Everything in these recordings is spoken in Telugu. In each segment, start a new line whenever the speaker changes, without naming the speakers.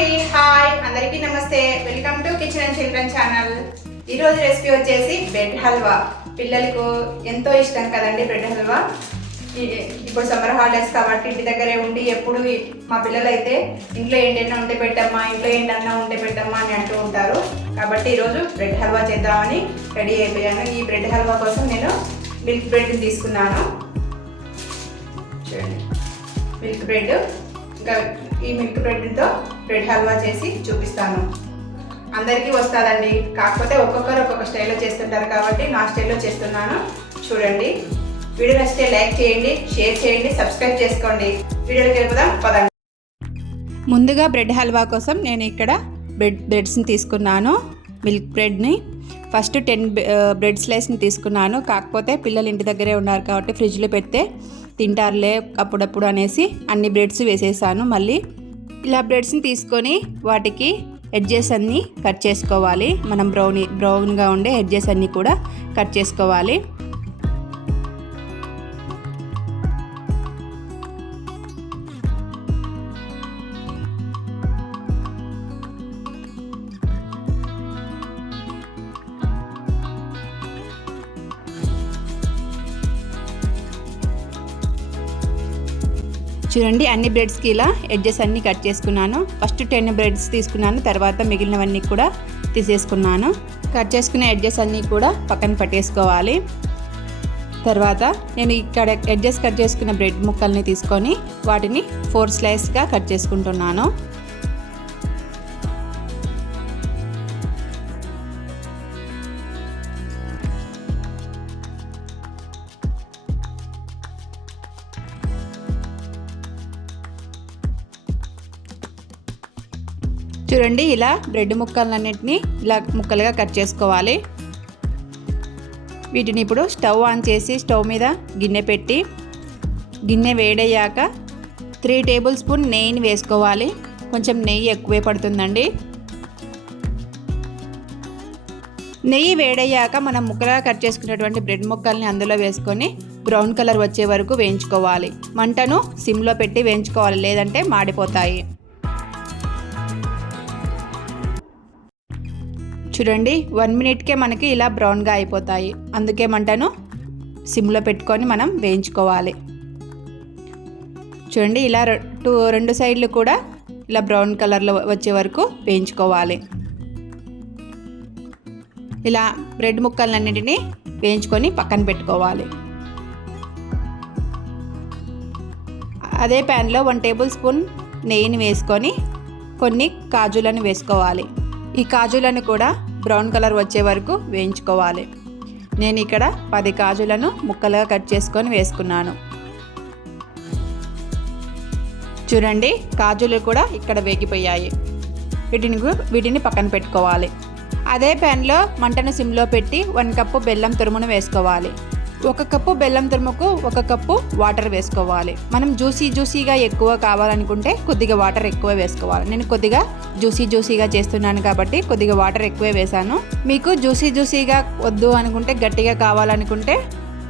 అండి. హాయ్ అందరికీ నమస్తే. Welcome to kitchen and children channel ఈరోజు రెసిపీ వచ్చేసి బ్రెడ్ హల్వా పిల్లలకు ఎంతో ఇష్టం కదండి బ్రెడ్ హల్వా ఇప్పుడు సమ్మర్ హాలిడేస్ కాబట్టి ఇంటి దగ్గరే ఉండి ఎప్పుడు మా పిల్లలు అయితే ఇంట్లో ఏంటన్నా ఉంటే పెట్టమ్మా ఇంట్లో ఏంటన్నా ఉంటే పెట్టమ్మా అని అంటూ ఉంటారు. కాబట్టి ఈరోజు బ్రెడ్ హల్వా చేద్దామని రెడీ అయిపోయాను. ఈ బ్రెడ్ హల్వా కోసం నేను మిల్క్ బ్రెడ్ తీసుకున్నాను. చూడండి మిల్క్ బ్రెడ్ ఇంకా ఈ మిల్క్ బ్రెడ్తో బ్రెడ్ హల్వా చేసి చూపిస్తాను. అందరికీ వస్తుందండి. కాకపోతే ఒక్కొక్కరు ఒక్కొక్క స్టైల్లో చేస్తుంటారు కాబట్టి నా స్టైల్లో చేస్తున్నాను. చూడండి. వీడియో నచ్చితే లైక్ చేయండి షేర్ చేయండి సబ్స్క్రైబ్ చేసుకోండి. వీడియోకి వెళ్ళిపోదాం పదండి. ముందుగా బ్రెడ్ హల్వా కోసం నేను ఇక్కడ బ్రెడ్ బ్రెడ్స్ని తీసుకున్నాను. మిల్క్ బ్రెడ్ని. ఫస్ట్ టెన్ బ్రెడ్ స్లైస్ని తీసుకున్నాను. కాకపోతే పిల్లలు ఇంటి దగ్గరే ఉన్నారు కాబట్టి ఫ్రిడ్జ్లో పెడితే తింటారులే అప్పుడప్పుడు అనేసి అన్ని బ్రెడ్స్ వేసేసాను మళ్ళీ. ఇలా బ్రెడ్స్ని తీసుకొని వాటికి ఎడ్జెస్ అన్నీ కట్ చేసుకోవాలి. మనం బ్రౌనీ బ్రౌన్గా ఉండే ఎడ్జెస్ అన్నీ కూడా కట్ చేసుకోవాలి. చూడండి అన్ని బ్రెడ్స్కి ఇలా ఎడ్జెస్ అన్నీ కట్ చేసుకున్నాను. ఫస్ట్ టెన్ బ్రెడ్స్ తీసుకున్నాను తర్వాత మిగిలినవన్నీ కూడా తీసేసుకున్నాను. కట్ చేసుకున్న ఎడ్జెస్ అన్నీ కూడా పక్కన పట్టేసుకోవాలి. తర్వాత నేను ఇక్కడ ఎడ్జెస్ కట్ చేసుకున్న బ్రెడ్ ముక్కల్ని తీసుకొని వాటిని ఫోర్ స్లైస్గా కట్ చేసుకుంటున్నాను. చూడండి ఇలా బ్రెడ్ ముక్కలన్నిటిని ఇలా ముక్కలుగా కట్ చేసుకోవాలి. వీటిని ఇప్పుడు స్టవ్ ఆన్ చేసి స్టవ్ మీద గిన్నె పెట్టి గిన్నె వేడయ్యాక త్రీ టేబుల్ స్పూన్ నెయ్యిని వేసుకోవాలి. కొంచెం నెయ్యి ఎక్కువే పడుతుందండి. నెయ్యి వేడయ్యాక మనం ముక్కలుగా కట్ చేసుకున్నటువంటి బ్రెడ్ ముక్కల్ని అందులో వేసుకొని బ్రౌన్ కలర్ వచ్చే వరకు వేయించుకోవాలి. మంటను సిమ్లో పెట్టి వేయించుకోవాలి లేదంటే మాడిపోతాయి. చూడండి వన్ మినిట్కే మనకి ఇలా బ్రౌన్గా అయిపోతాయి. అందుకే మంటను సిమ్లో పెట్టుకొని మనం వేయించుకోవాలి. చూడండి ఇలా టూ రెండు సైడ్లు కూడా ఇలా బ్రౌన్ కలర్లో వచ్చే వరకు వేయించుకోవాలి. ఇలా బ్రెడ్ ముక్కలన్నింటిని వేయించుకొని పక్కన పెట్టుకోవాలి. అదే ప్యాన్లో వన్ టేబుల్ స్పూన్ నెయ్యిని వేసుకొని కొన్ని కాజులను వేసుకోవాలి. ఈ కాజులను కూడా బ్రౌన్ కలర్ వచ్చే వరకు వేయించుకోవాలి. నేను ఇక్కడ పది కాజులను ముక్కలుగా కట్ చేసుకొని వేసుకున్నాను. చూడండి కాజులు కూడా ఇక్కడ వేగిపోయాయి. వీటిని వీటిని పక్కన పెట్టుకోవాలి. అదే ప్యాన్లో మంటను సిమ్లో పెట్టి వన్ కప్పు బెల్లం తురుమును వేసుకోవాలి. ఒక కప్పు బెల్లం తురుముకు ఒక కప్పు వాటర్ వేసుకోవాలి. మనం జ్యూసీ జ్యూసీగా ఎక్కువ కావాలనుకుంటే కొద్దిగా వాటర్ ఎక్కువ వేసుకోవాలి. నేను కొద్దిగా జ్యూసీ జ్యూసీగా చేస్తున్నాను కాబట్టి కొద్దిగా వాటర్ ఎక్కువే వేశాను. మీకు జ్యూసీ జ్యూసీగా వద్దు అనుకుంటే గట్టిగా కావాలనుకుంటే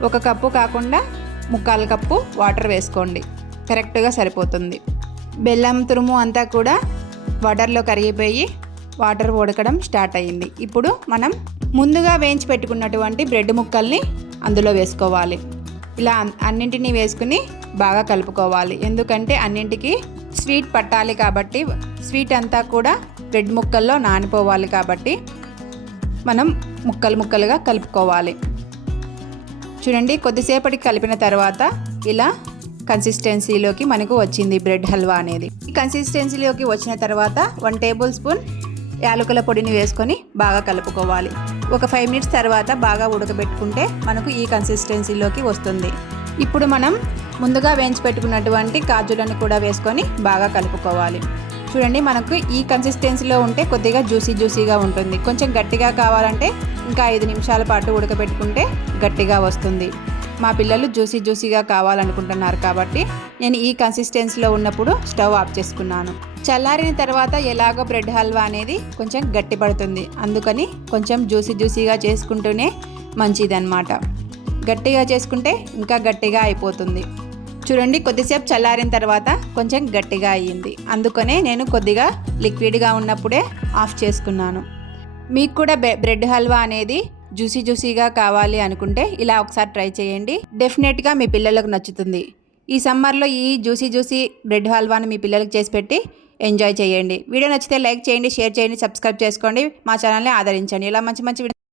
ఒక కప్పు కాకుండా ముక్కాలు కప్పు వాటర్ వేసుకోండి. కరెక్ట్గా సరిపోతుంది. బెల్లం తురుము అంతా కూడా వాటర్లో కరిగిపోయి వాటర్ ఉడకడం స్టార్ట్ అయ్యింది. ఇప్పుడు మనం ముందుగా వేయించి పెట్టుకున్నటువంటి బ్రెడ్ ముక్కల్ని అందులో వేసుకోవాలి. ఇలా అన్నింటినీ వేసుకుని బాగా కలుపుకోవాలి. ఎందుకంటే అన్నింటికి స్వీట్ పట్టాలి కాబట్టి స్వీట్ అంతా కూడా బ్రెడ్ ముక్కల్లో నానిపోవాలి కాబట్టి మనం ముక్కలు ముక్కలుగా కలుపుకోవాలి. చూడండి కొద్దిసేపటికి కలిపిన తర్వాత ఇలా కన్సిస్టెన్సీలోకి మనకు వచ్చింది బ్రెడ్ హల్వా అనేది. ఈ కన్సిస్టెన్సీలోకి వచ్చిన తర్వాత వన్ టేబుల్ స్పూన్ యాలకుల పొడిని వేసుకొని బాగా కలుపుకోవాలి. ఒక ఫైవ్ మినిట్స్ తర్వాత బాగా ఉడకబెట్టుకుంటే మనకు ఈ కన్సిస్టెన్సీలోకి వస్తుంది. ఇప్పుడు మనం ముందుగా వేయించి పెట్టుకున్నటువంటి కాజులను కూడా వేసుకొని బాగా కలుపుకోవాలి. చూడండి మనకు ఈ కన్సిస్టెన్సీలో ఉంటే కొద్దిగా జ్యూసీ జ్యూసీగా ఉంటుంది. కొంచెం గట్టిగా కావాలంటే ఇంకా ఐదు నిమిషాల పాటు ఉడకబెట్టుకుంటే గట్టిగా వస్తుంది. మా పిల్లలు జ్యూసీ జ్యూసీగా కావాలనుకుంటున్నారు కాబట్టి నేను ఈ కన్సిస్టెన్సీలో ఉన్నప్పుడు స్టవ్ ఆఫ్ చేసుకున్నాను. చల్లారిన తర్వాత ఎలాగో బ్రెడ్ హల్వా అనేది కొంచెం గట్టి పడుతుంది అందుకని కొంచెం జ్యూసీ జ్యూసీగా చేసుకుంటూనే మంచిదన్నమాట. గట్టిగా చేసుకుంటే ఇంకా గట్టిగా అయిపోతుంది. చూడండి కొద్దిసేపు చల్లారిన తర్వాత కొంచెం గట్టిగా అయ్యింది. అందుకనే నేను కొద్దిగా లిక్విడ్గా ఉన్నప్పుడే ఆఫ్ చేసుకున్నాను. మీకు కూడా బె- బ్రెడ్ హల్వా అనేది జ్యూసీ జ్యూసీగా కావాలి అనుకుంటే ఇలా ఒకసారి ట్రై చేయండి. డెఫినెట్గా మీ పిల్లలకు నచ్చుతుంది. ఈ సమ్మర్లో ఈ జ్యూసీ జ్యూసీ బ్రెడ్ హల్వాని మీ పిల్లలకు చేసి పెట్టి ఎంజాయ్ చేయండి. వీడియో నచ్చితే లైక్ చేయండి షేర్ చేయండి సబ్స్క్రైబ్ చేసుకోండి. మా ఛానల్ని ఆదరించండి. ఇలా మంచి మంచి